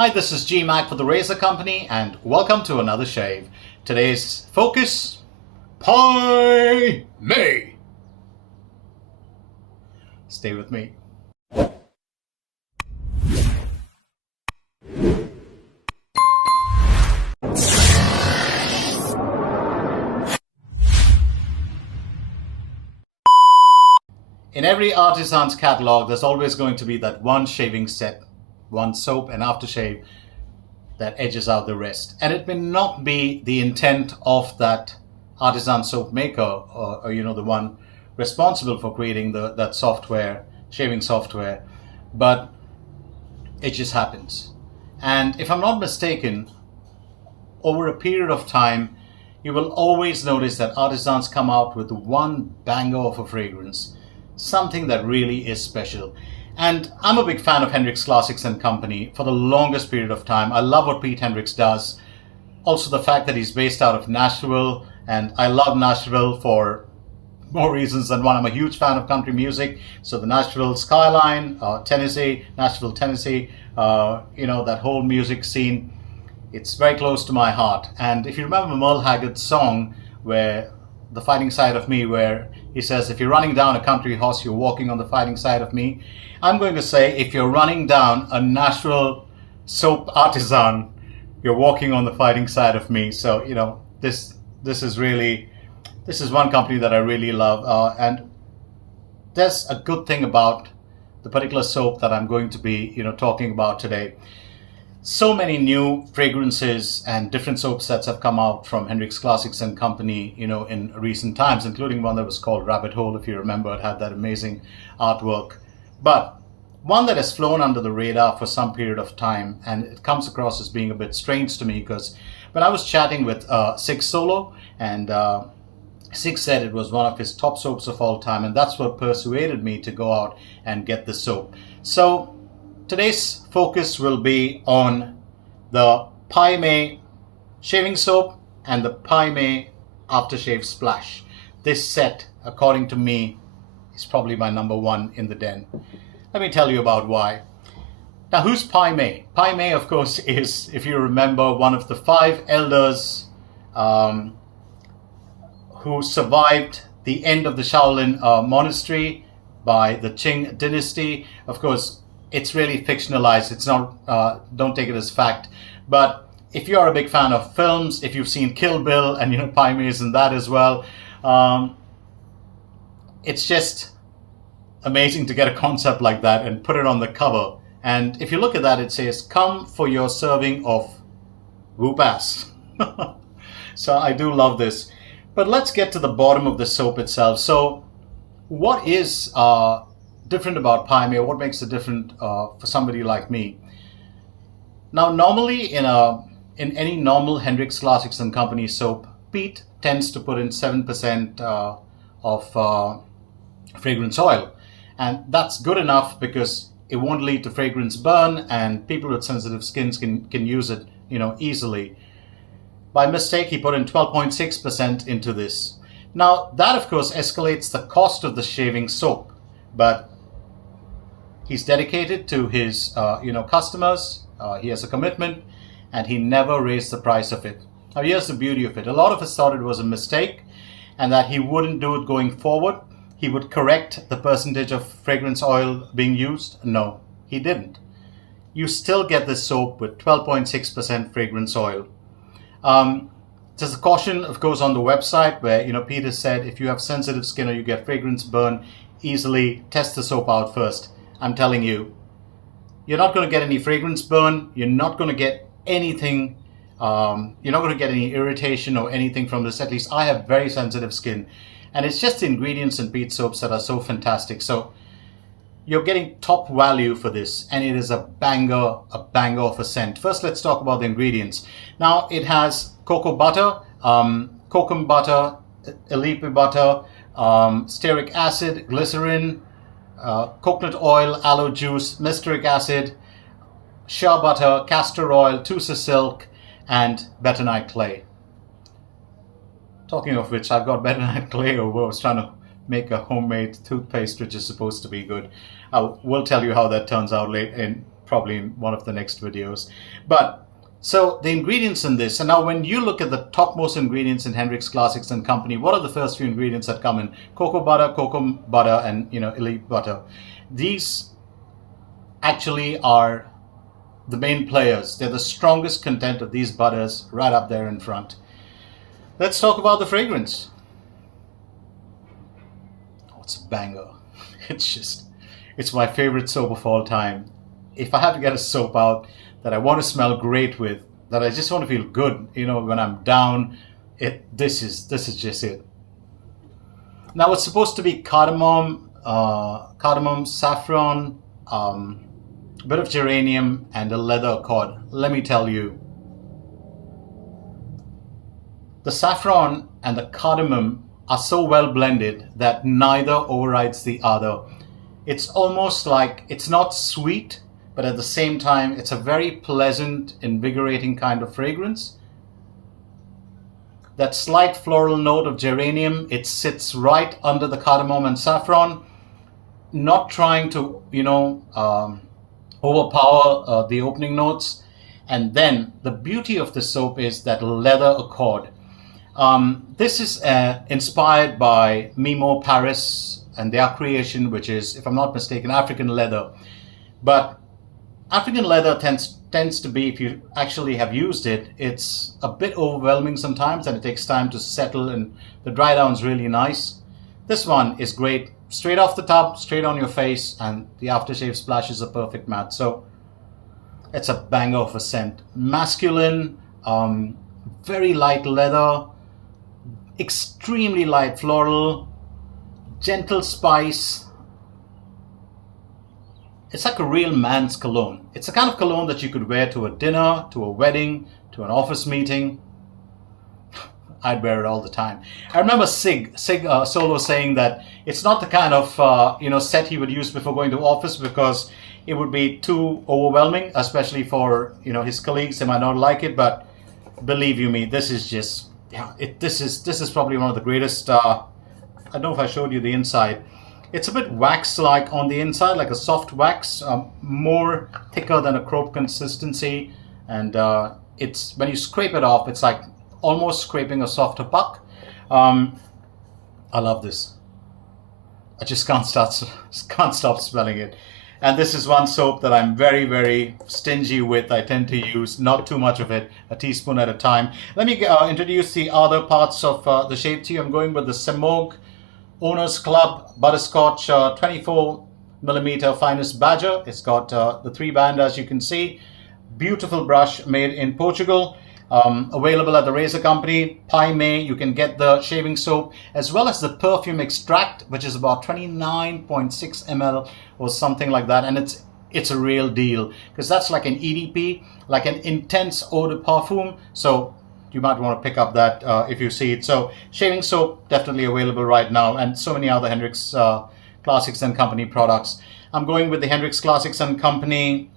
Hi, this is G Mac for the Razor Company and welcome to another shave. Today's focus, Pai Mei. Stay with me. In every artisan's catalog, there's always going to be that one shaving set, one soap and aftershave that edges out the rest. And it may not be the intent of that artisan soap maker or the one responsible for creating that software, shaving software, but it just happens. And if I'm not mistaken, over a period of time, you will always notice that artisans come out with one banger of a fragrance, something that really is special. And I'm a big fan of Hendrix Classics Co. for the longest period of time. I love what Pete Hendricks does. Also the fact that he's based out of Nashville, and I love Nashville for more reasons than one. I'm a huge fan of country music. So the Nashville skyline, Tennessee, Nashville, Tennessee, that whole music scene, it's very close to my heart. And if you remember Merle Haggard's song, where The Fighting Side of Me, where he says, if you're running down a country horse, you're walking on the fighting side of me. I'm going to say, if you're running down a Nashville soap artisan, you're walking on the fighting side of me. So, this is one company that I really love. And there's a good thing about the particular soap that I'm going to be, talking about today. So many new fragrances and different soap sets have come out from Hendrix Classics Co. In recent times, including one that was called Rabbit Hole, if you remember. It had that amazing artwork. But one that has flown under the radar for some period of time, and it comes across as being a bit strange to me, because when I was chatting with Sig Solo, and Sig said it was one of his top soaps of all time, and that's what persuaded me to go out and get the soap. So today's focus will be on the Pai Mei shaving soap and the Pai Mei aftershave splash. This set, according to me, is probably my number one in the den. Let me tell you about why. Now, who's Pai Mei? Pai Mei, of course, is, if you remember, one of the 5 elders who survived the end of the Shaolin monastery by the Qing dynasty. Of course, it's really fictionalized. It's not, don't take it as fact. But if you're a big fan of films, if you've seen Kill Bill, and Pai Mei is in that as well, it's just amazing to get a concept like that and put it on the cover. And if you look at that, it says, come for your serving of whoop ass. So I do love this. But let's get to the bottom of the soap itself. So what is different about Pai Mei? What makes it different for somebody like me? Now, normally in any normal Hendrix Classics Co. soap, Pete tends to put in 7% of fragrance oil. And that's good enough because it won't lead to fragrance burn, and people with sensitive skins can use it, easily. By mistake, he put in 12.6% into this. Now, that of course escalates the cost of the shaving soap, but he's dedicated to his, customers. He has a commitment, and he never raised the price of it. Now, here's the beauty of it. A lot of us thought it was a mistake, and that he wouldn't do it going forward. He would correct the percentage of fragrance oil being used. No, he didn't. You still get this soap with 12.6% fragrance oil. There's a caution, of course, on the website where, Peter said, if you have sensitive skin or you get fragrance burn easily, test the soap out first. I'm telling you, you're not going to get any fragrance burn. You're not going to get anything. You're not going to get any irritation or anything from this. At least I have very sensitive skin. And it's just the ingredients in Pete soaps that are so fantastic. So you're getting top value for this, and it is a banger of a scent. First, let's talk about the ingredients. Now, it has cocoa butter, kokum butter, elipe butter, stearic acid, glycerin, coconut oil, aloe juice, mystaric acid, shea butter, castor oil, Tussa silk, and bentonite clay. Talking of which, I've got bentonite clay over. I was trying to make a homemade toothpaste, which is supposed to be good. I will tell you how that turns out probably in one of the next videos. But so the ingredients in this, and now when you look at the topmost ingredients in Hendrix Classics and Company, what are the first few ingredients that come in? Cocoa butter, and elite butter. These actually are the main players. They're the strongest content of these butters right up there in front. Let's talk about the fragrance. Oh, it's a banger. It's my favorite soap of all time. If I have to get a soap out that I want to smell great with, that I just want to feel good, when I'm down, this is just it. Now it's supposed to be cardamom, saffron, a bit of geranium, and a leather accord. Let me tell you, the saffron and the cardamom are so well blended that neither overrides the other. It's almost like it's not sweet, but at the same time, it's a very pleasant, invigorating kind of fragrance. That slight floral note of geranium, it sits right under the cardamom and saffron, not trying to, overpower the opening notes. And then the beauty of the soap is that leather accord. This is inspired by Memo Paris and their creation, which is, if I'm not mistaken, African leather. But African leather tends to be, if you actually have used it, it's a bit overwhelming sometimes, and it takes time to settle, and the dry down is really nice. This one is great. Straight off the tub, straight on your face, and the aftershave splash is a perfect match. So it's a banger of a scent. Masculine, very light leather, extremely light floral, gentle spice. It's like a real man's cologne. It's the kind of cologne that you could wear to a dinner, to a wedding, to an office meeting. I'd wear it all the time. I remember Sig Solo saying that it's not the kind of set he would use before going to office, because it would be too overwhelming, especially for his colleagues. They might not like it, but believe you me, this is just this is probably one of the greatest. I don't know if I showed you the inside. It's a bit wax-like on the inside, like a soft wax, more thicker than a crope consistency, and it's when you scrape it off, it's like almost scraping a softer puck. I love this. I just can't stop smelling it. And this is one soap that I'm very, very stingy with. I tend to use not too much of it, a teaspoon at a time. Let me introduce the other parts of the shave to you. I'm going with the Semogue Owners Club Butterscotch 24mm finest badger. It's got the 3-band, as you can see. Beautiful brush made in Portugal. Available at the razor company Pai Mei. You can get the shaving soap as well as the perfume extract, which is about 29.6 ml or something like that, and it's a real deal, because that's like an EDP, like an intense eau de parfum. So you might want to pick up that if you see it. So shaving soap definitely available right now, and so many other Hendrix Classics and Company products. I'm going with the Hendrix Classics and Company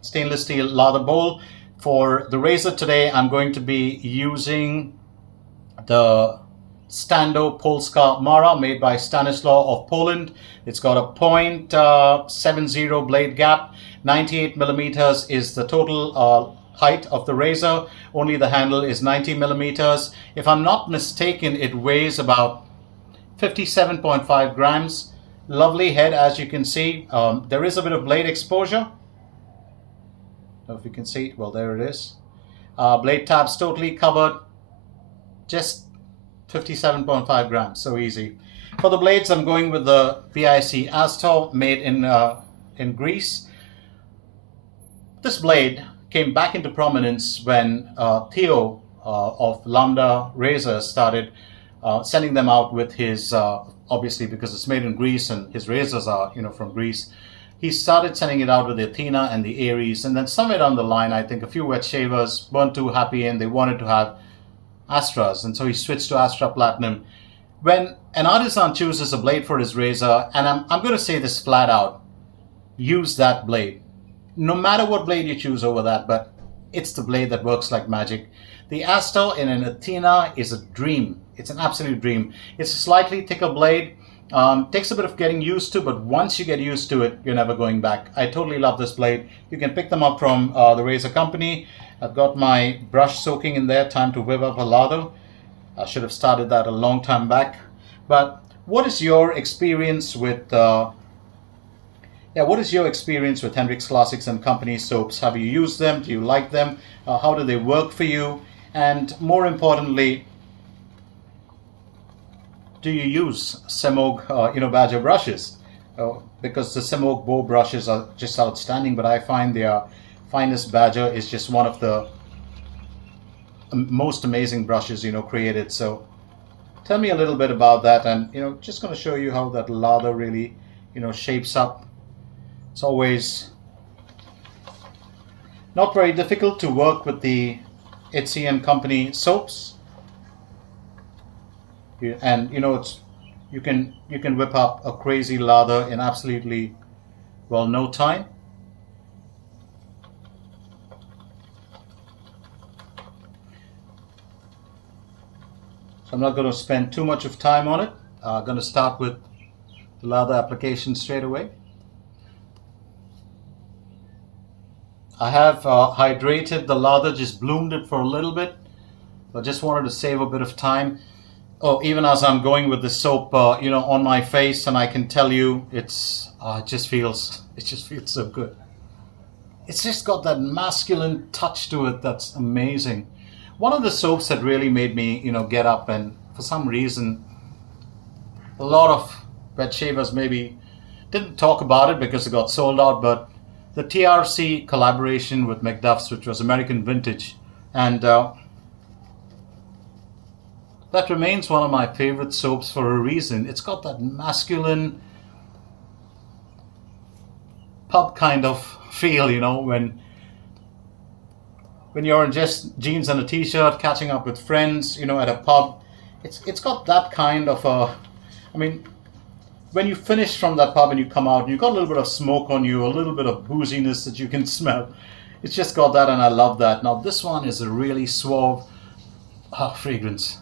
stainless steel lather bowl. For the razor today, I'm going to be using the Stando Polska Mara, made by Stanislaw of Poland. It's got a 0.70 blade gap. 98 millimeters is the total height of the razor. Only the handle is 90 millimeters. If I'm not mistaken, it weighs about 57.5 grams. Lovely head, as you can see. There is a bit of blade exposure. I don't know if you can see it. Well, there it is. Blade tabs totally covered. Just 57.5 grams. So easy. For the blades, I'm going with the BIC Astor, made in Greece. This blade came back into prominence when Theo of Lambda Razors started sending them out with his, obviously because it's made in Greece and his razors are from Greece. He started sending it out with the Athena and the Aries, and then somewhere down the line, I think a few wet shavers weren't too happy and they wanted to have Astras, and so he switched to Astra Platinum. When an artisan chooses a blade for his razor, and I'm going to say this flat out, use that blade. No matter what blade you choose over that, but it's the blade that works like magic. The Astor in an Athena is a dream. It's an absolute dream. It's a slightly thicker blade. Takes a bit of getting used to, but once you get used to it, you're never going back. I totally love this blade. You can pick them up from the razor company. I've got my brush soaking in there. Time to whip up a lather. I should have started that a long time back. But what is your experience with what is your experience with Hendrix Classics and Company soaps? Have you used them? Do you like them? How do they work for you? And more importantly, do you use Semogue, Badger brushes? Because the Semogue bow brushes are just outstanding, but I find their finest Badger is just one of the most amazing brushes, created. So tell me a little bit about that, and just going to show you how that lather really, shapes up. It's always not very difficult to work with the Etsy and Company soaps, and you can whip up a crazy lather in absolutely, well, no time. So I'm not going to spend too much of time on it. I'm going to start with the lather application straight away. I have hydrated the lather, just bloomed it for a little bit. I just wanted to save a bit of time. Oh, even as I'm going with the soap, on my face, and I can tell you, it just feels so good. It's just got that masculine touch to it that's amazing. One of the soaps that really made me, get up, and for some reason, a lot of bed shavers maybe didn't talk about it because it got sold out, but the TRC collaboration with McDuff's, which was American Vintage, and that remains one of my favorite soaps for a reason. It's got that masculine pub kind of feel, when you're in just jeans and a t-shirt catching up with friends, at a pub. It's got that kind of when you finish from that pub and you come out, and you've got a little bit of smoke on you, a little bit of booziness that you can smell. It's just got that, and I love that. Now this one is a really suave fragrance.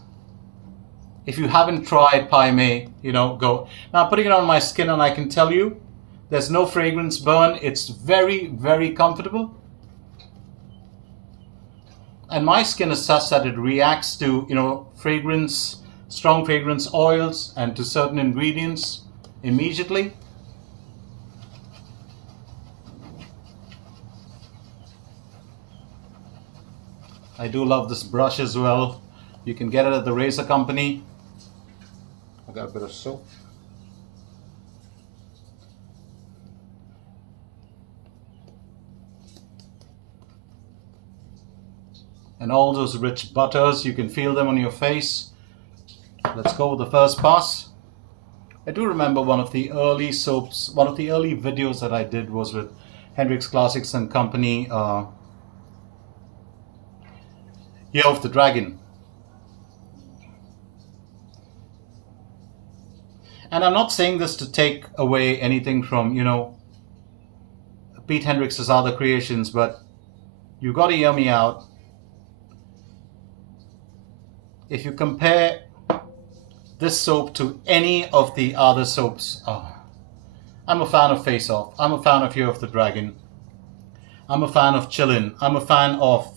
If you haven't tried Pai Mei, go. Now putting it on my skin, and I can tell you, there's no fragrance burn. It's very, very comfortable. And my skin is such that it reacts to, strong fragrance oils and to certain ingredients immediately. I do love this brush as well. You can get it at the razor company. I got a bit of soap. And all those rich butters, you can feel them on your face. Let's go with the first pass. I do remember one of the early soaps, one of the early videos that I did was with Hendrix Classics and Company, Year of the Dragon. And I'm not saying this to take away anything from, Pete Hendrix's other creations, but you got to hear me out. If you compare this soap to any of the other soaps, I'm a fan of Face Off. I'm a fan of Year of the Dragon. I'm a fan of Chillin'. I'm a fan of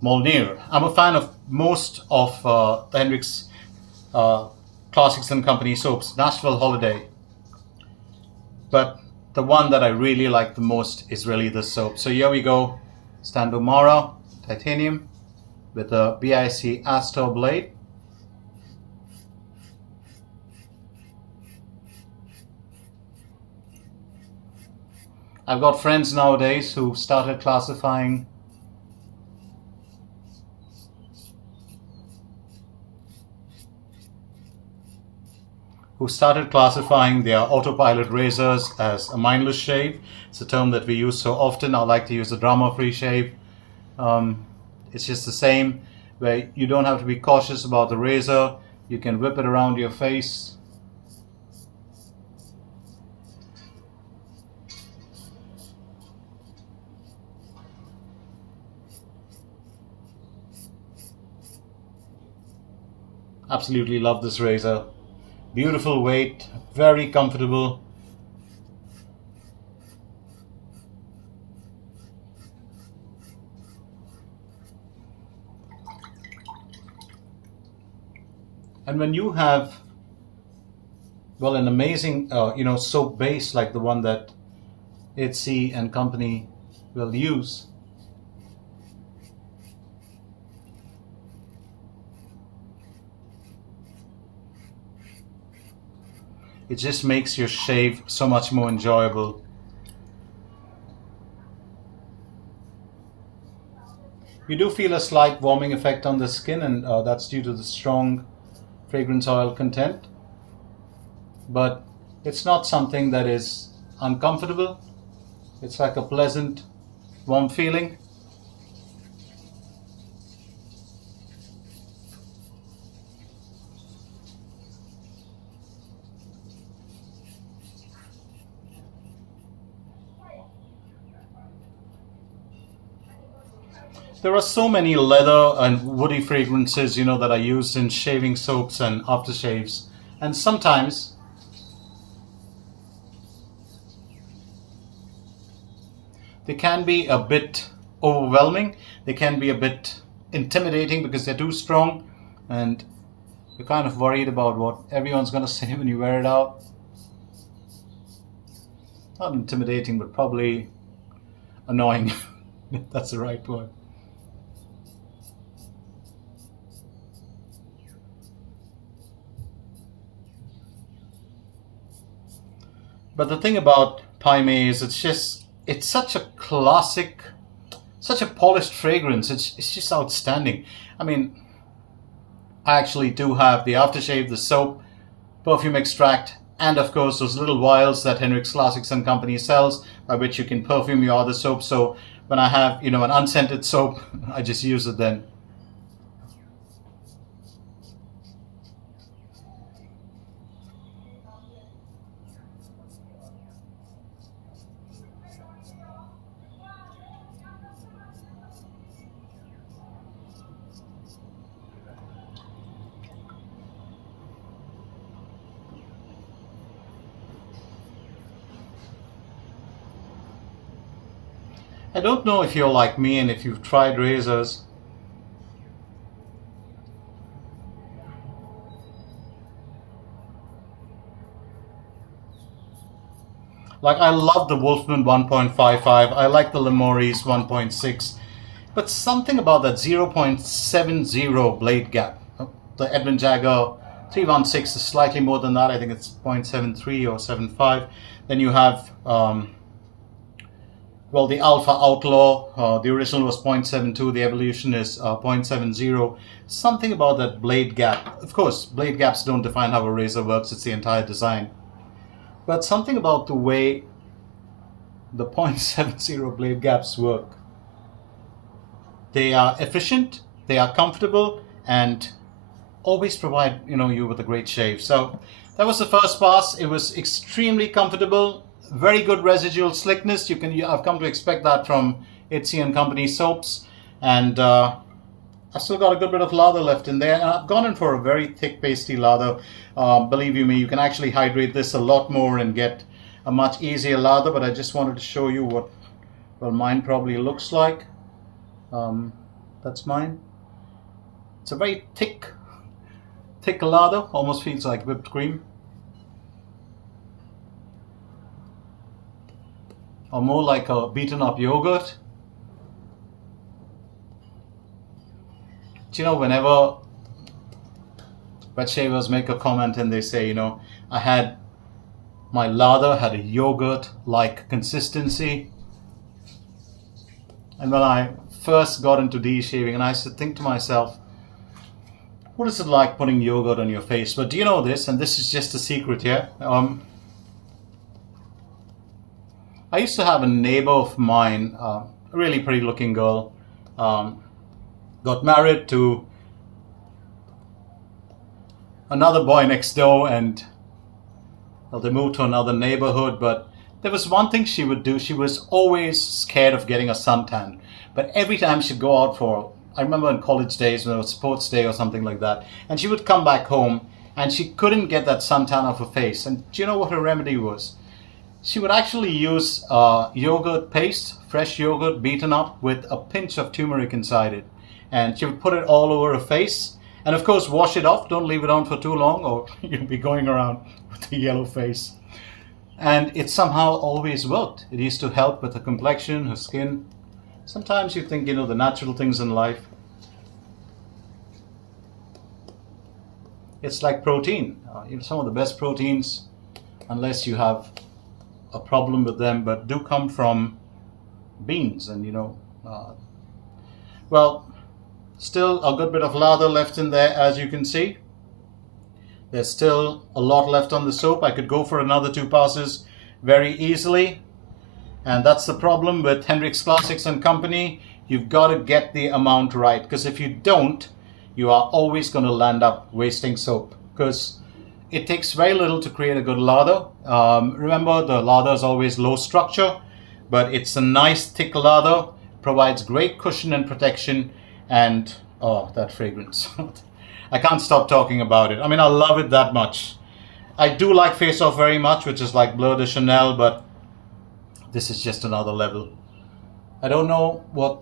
Molnir. I'm a fan of most of the Hendrix Classics and Company soaps, Nashville Holiday. But the one that I really like the most is really this soap. So here we go, Stando Mara Titanium with a BIC Astor blade. I've got friends nowadays who started classifying their autopilot razors as a mindless shave. It's a term that we use so often. I like to use a drama-free shave. It's just the same, where you don't have to be cautious about the razor. You can whip it around your face. Absolutely love this razor. Beautiful weight, very comfortable. And when you have, well, an amazing, soap base like the one that Etsy and company will use, it just makes your shave so much more enjoyable. You do feel a slight warming effect on the skin, and that's due to the strong fragrance oil content. But it's not something that is uncomfortable. It's like a pleasant, warm feeling. There are so many leather and woody fragrances, that are used in shaving soaps and aftershaves. And sometimes they can be a bit overwhelming. They can be a bit intimidating because they're too strong, and you're kind of worried about what everyone's going to say when you wear it out. Not intimidating, but probably annoying. If that's the right word. But the thing about Pai Mei is it's such a classic, such a polished fragrance. It's just outstanding. I mean, I actually do have the aftershave, the soap, perfume extract, and of course those little vials that Hendrix Classics and Company sells, by which you can perfume your other soap. So when I have, an unscented soap, I just use it then. I don't know if you're like me and if you've tried razors. Like, I love the Wolfman 1.55. I like the Lemorys 1.6. But something about that 0.70 blade gap. The Edwin Jagger 316 is slightly more than that. I think it's 0.73 or 0.75. Then you have, the Alpha Outlaw. The original was 0.72. The Evolution is 0.70. Something about that blade gap. Of course, blade gaps don't define how a razor works. It's the entire design. But something about the way the 0.70 blade gaps work. They are efficient, they are comfortable, and always provide you with a great shave. So that was the first pass. It was extremely comfortable, very good residual slickness. I've come to expect that from Etsy and Company soaps, and I've still got a good bit of lather left in there. And I've gone in for a very thick pasty lather. Believe you me, you can actually hydrate this a lot more and get a much easier lather. But I just wanted to show you what mine probably looks like. That's mine. It's a very thick lather, almost feels like whipped cream. Or more like a beaten up yogurt. Whenever wet shavers make a comment and they say, my lather had a yogurt-like consistency. And when I first got into de-shaving, and I used to think to myself, what is it like putting yogurt on your face? But do you know this? And this is just a secret here. I used to have a neighbor of mine, a really pretty looking girl, got married to another boy next door, and they moved to another neighborhood. But there was one thing she would do. She was always scared of getting a suntan. But every time she'd go out I remember in college days when it was sports day or something like that, and she would come back home and she couldn't get that suntan off her face. And do you know what her remedy was? She would actually use yogurt paste, fresh yogurt beaten up with a pinch of turmeric inside it. And she would put it all over her face. And of course, wash it off. Don't leave it on for too long or you'll be going around with a yellow face. And it somehow always worked. It used to help with her complexion, her skin. Sometimes you think, you know, the natural things in life. It's like protein. You know, some of the best proteins, unless you have a problem with them, but do come from beans. And you know, well, still a good bit of lather left in there, as you can see. There's still a lot left on the soap. I could go for another 2 passes very easily. And that's the problem with Hendrix Classics and Company. You've got to get the amount right, because if you don't, you are always going to land up wasting soap, because it takes very little to create a good lather. Remember, the lather is always low structure, but it's a nice thick lather, provides great cushion and protection, and oh, that fragrance. I can't stop talking about it. I mean, I love it that much. I do like Face Off very much, which is like Bleu de Chanel, but this is just another level. I don't know what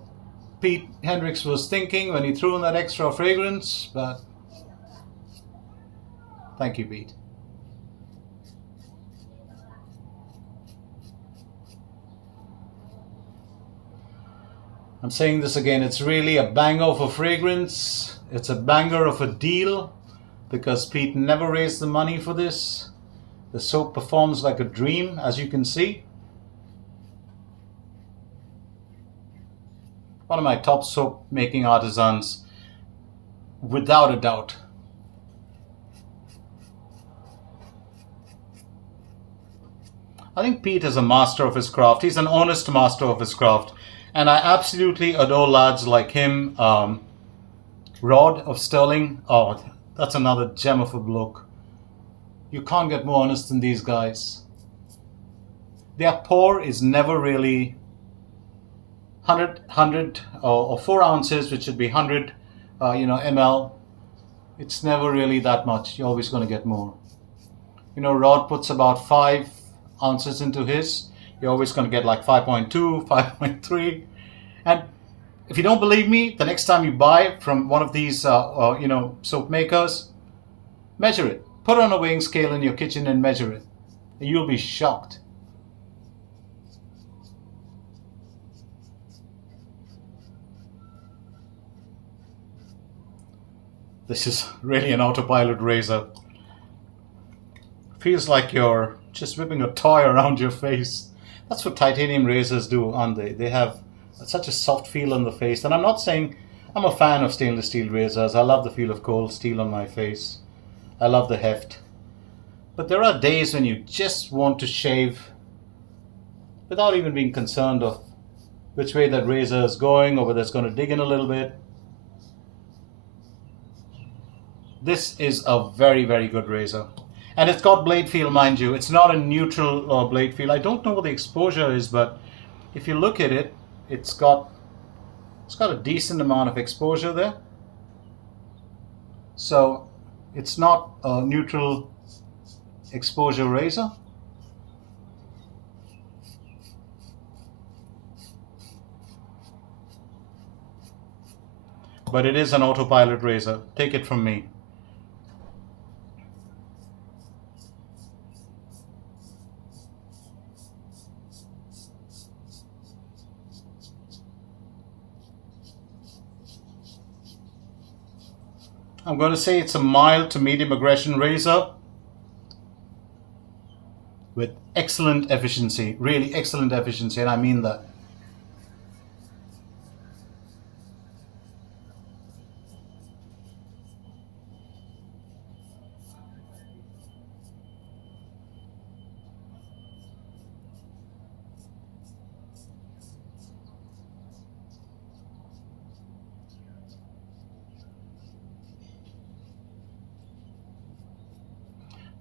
Pete Hendricks was thinking when he threw in that extra fragrance, but thank you, Pete. I'm saying this again, it's really a banger of a fragrance. It's a banger of a deal, because Pete never raised the money for this. The soap performs like a dream, as you can see. One of my top soap making artisans, without a doubt. I think Pete is a master of his craft. He's an honest master of his craft. And I absolutely adore lads like him. Rod of Sterling. Oh, that's another gem of a bloke. You can't get more honest than these guys. Their pour is never really 100 or 4 ounces, which should be 100 ml. It's never really that much. You're always going to get more. You know, Rod puts about 5 ounces into his. You're always going to get like 5.2, 5.3. And if you don't believe me, the next time you buy from one of these soap makers, measure it. Put it on a weighing scale in your kitchen and measure it. And you'll be shocked. This is really an autopilot razor. Feels like you're just whipping a toy around your face. That's what titanium razors do, aren't they? They have such a soft feel on the face. And I'm not saying I'm a fan of stainless steel razors. I love the feel of cold steel on my face. I love the heft. But there are days when you just want to shave without even being concerned of which way that razor is going or whether it's going to dig in a little bit. This is a very, very good razor. And it's got blade feel, mind you. It's not a neutral blade feel. I don't know what the exposure is, but if you look at it, it's got a decent amount of exposure there. So it's not a neutral exposure razor. But it is an autopilot razor. Take it from me. I'm going to say it's a mild to medium aggression razor with excellent efficiency, really excellent efficiency, and I mean that.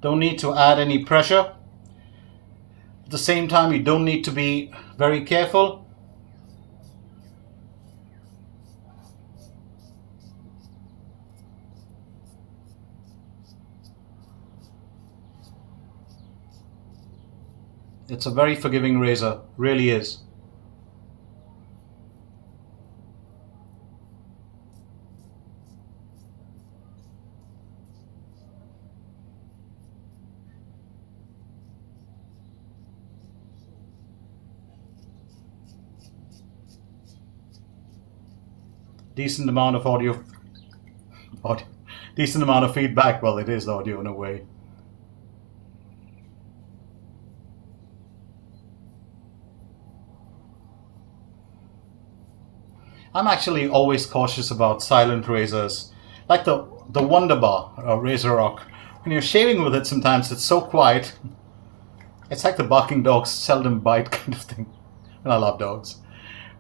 Don't need to add any pressure. At the same time, you don't need to be very careful. It's a very forgiving razor, really is. Decent amount of audio, decent amount of feedback. Well, it is audio in a way. I'm actually always cautious about silent razors, like the Wonderbar or Razor Rock. When you're shaving with it, sometimes it's so quiet. It's like the barking dogs seldom bite kind of thing. And I love dogs.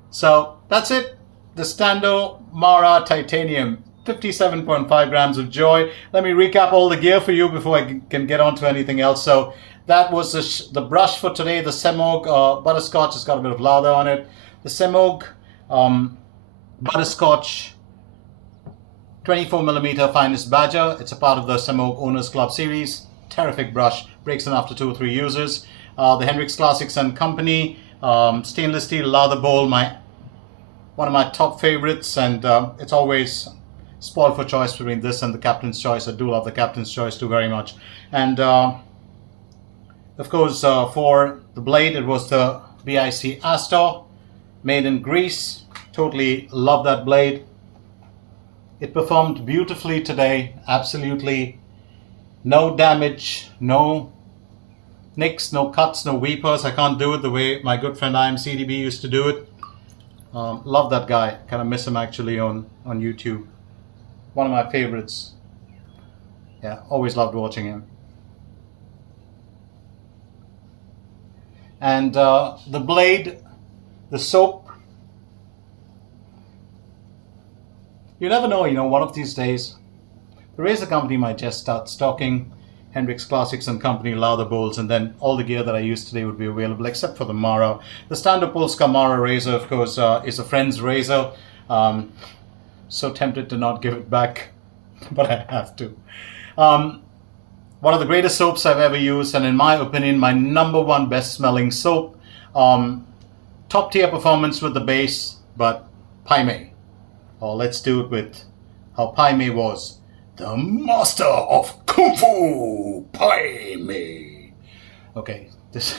So that's it. The Stando Mara Titanium, 57.5 grams of joy. Let me recap all the gear for you before I can get on to anything else. So that was the brush for today, the Semogue Butterscotch. It's got a bit of lather on it. The Semogue Butterscotch 24mm finest badger. It's a part of the Semogue Owners Club series. Terrific brush, breaks in after 2 or 3 uses. The Hendrix Classics Company stainless steel lather bowl, one of my top favorites, and it's always spoiled for choice between this and the Captain's Choice. I do love the Captain's Choice too very much. And of course, for the blade, it was the BIC Astor, made in Greece. Totally love that blade. It performed beautifully today. Absolutely no damage, no nicks, no cuts, no weepers. I can't do it the way my good friend IMCDB used to do it. Love that guy. Kind of miss him actually on YouTube. One of my favorites. Yeah, always loved watching him. And the blade, the soap. You never know, one of these days, the razor company might just start stocking Hendrix Classics Company lather bowls, and then all the gear that I used today would be available except for the Mara. The Stando Polska Mara razor, of course, is a friend's razor. So tempted to not give it back, but I have to. One of the greatest soaps I've ever used, and in my opinion, my #1 best smelling soap. Top tier performance with the base, but Pai Mei. Let's do it with how Pai Mei was. The master of Kung Fu, Pai Mei. Okay, this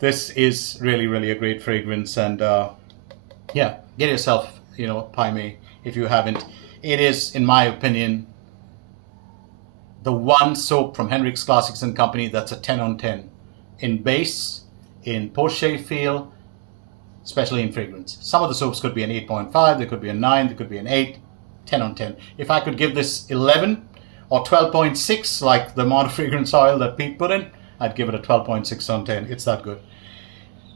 is really, really a great fragrance, and yeah, get yourself, Pai Mei if you haven't. It is, in my opinion, the one soap from Hendrix Classics Company that's a 10 on 10 in base, in post-shave feel, especially in fragrance. Some of the soaps could be an 8.5, there could be a 9, there could be an 8. 10 on 10. If I could give this 11 or 12.6 like the amount of fragrance oil that Pete put in, I'd give it a 12.6 on 10. It's that good.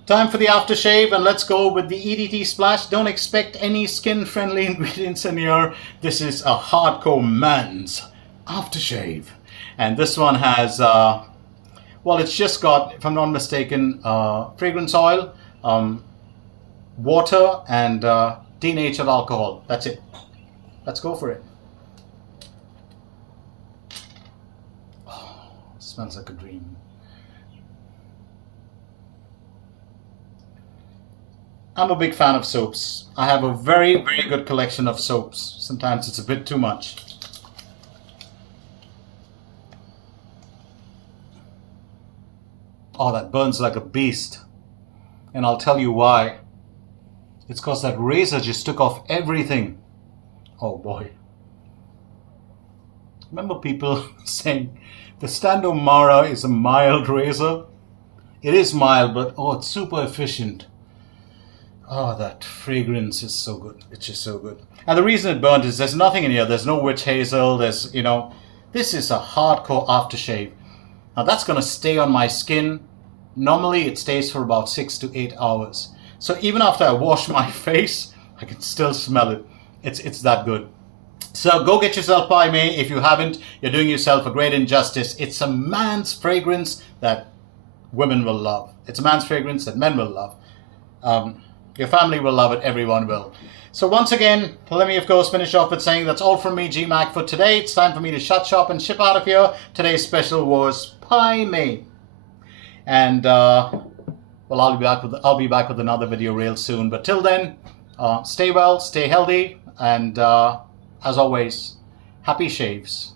Time for the aftershave, and let's go with the EDT splash. Don't expect any skin-friendly ingredients in here. This is a hardcore man's aftershave. And this one has, well, it's just got, if I'm not mistaken, fragrance oil, water, and denatured alcohol. That's it. Let's go for it. Oh, smells like a dream. I'm a big fan of soaps. I have a very, very good collection of soaps. Sometimes it's a bit too much. Oh, that burns like a beast. And I'll tell you why. It's because that razor just took off everything. Oh boy. Remember people saying the Stando Mara is a mild razor? It is mild, but it's super efficient. Oh, that fragrance is so good. It's just so good. And the reason it burnt is there's nothing in here. There's no witch hazel. There's, this is a hardcore aftershave. Now that's going to stay on my skin. Normally it stays for about 6 to 8 hours. So even after I wash my face, I can still smell it. It's that good. So go get yourself Pai Mei. If you haven't, you're doing yourself a great injustice. It's a man's fragrance that women will love. It's a man's fragrance that men will love. Your family will love it. Everyone will. So once again, let me of course finish off with saying that's all from me, GMAC, for today. It's time for me to shut shop and ship out of here. Today's special was Pai Mei. And well, I'll be back with another video real soon. But till then, stay well, stay healthy, and as always, happy shaves.